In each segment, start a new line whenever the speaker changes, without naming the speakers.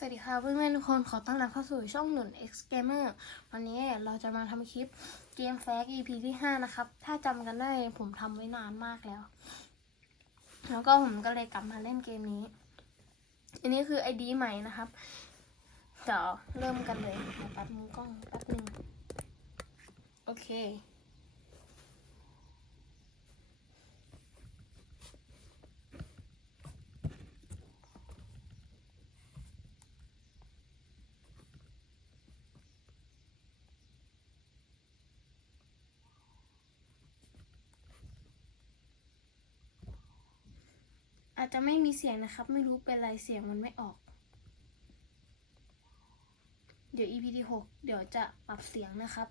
สวัสดีค่ะเพื่อนๆทุกคนขอต้อนรับเข้าสู่ช่องหนุน X Gamer วันนี้เราจะมาทำคลิปเกมแฟก EP ที่ 5 นะครับ ถ้าจำกันได้ผมทำไว้นานมากแล้ว แล้วก็ผมก็เลยกลับมาเล่นเกมนี้ อันนี้คือ ID ใหม่นะครับเดี๋ยวเริ่มกันเลยเดี๋ยวปัดมุมกล้องแป๊บหนึ่งโอเค อาจจะไม่มีเสียงนะครับ ไม่รู้เป็นไรเสียงมันไม่ออก เดี๋ยว EP ที่6เดี๋ยวจะปรับเสียงนะครับ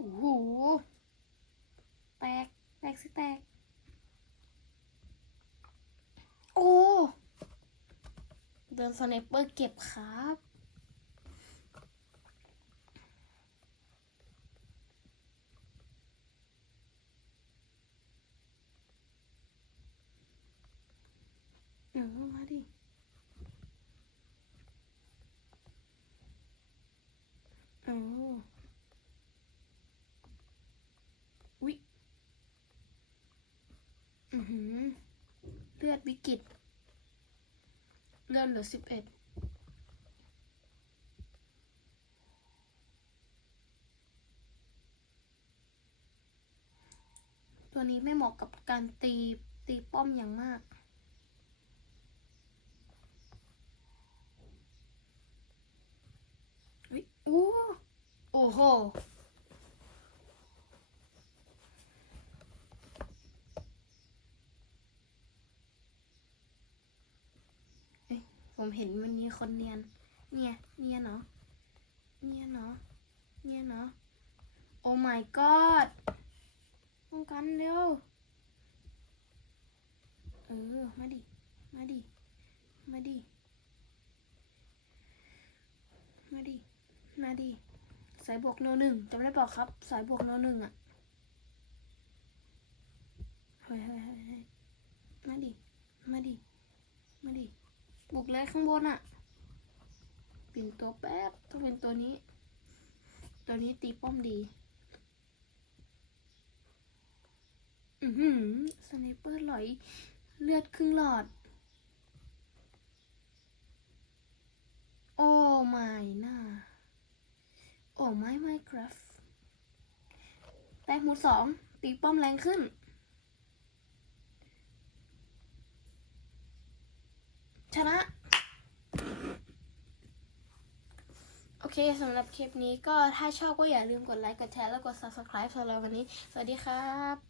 โอ้โห แตก แตกสิแตก โอ้เดินสไนเปอร์เก็บครับเออมาดิเอออุ๊ยอือหือเลือดวิกฤต เลือดเหลือสิบเอ็ดตัวนี้ไม่เหมาะกับการตีตีป้อมอย่างมากอุ๊ยอู้โอ้โห ผมเห็นมันมีคนเนียน เนี่ยเนียนเนาะเนียนเนาะเนียนเนาะโอ้ my god ป้องกันเร็ว เออ มาดิ มาดิ มาดิ มาดิ มาดิ สายบวกโนหนึ่งจำได้เปล่าครับ สายบวกโนหนึ่งอะเฮ้ยเฮ้ยเฮ้ยเฮ้ยมาดิ มาดิ มาดิ บุก เลยข้างบนอะเปลี่ยนตัวแป๊บต้องเป็นตัวนี้ ตัวนี้ตีป้อมดี อือหือสไนเปอร์หลอย เลือดครึ่งหลอด โอ้ไม่น่าโอ้ไม่ไม่ครับแต้มหมูสองตีป้อมแรงขึ้นชนะ โอ เคสำหรับคลิปนี้ก็ถ้าชอบก็อย่าลืมกดไลค์ กดแชร์ แล้วกด subscribe สำหรับวันนี้ สวัสดีครับ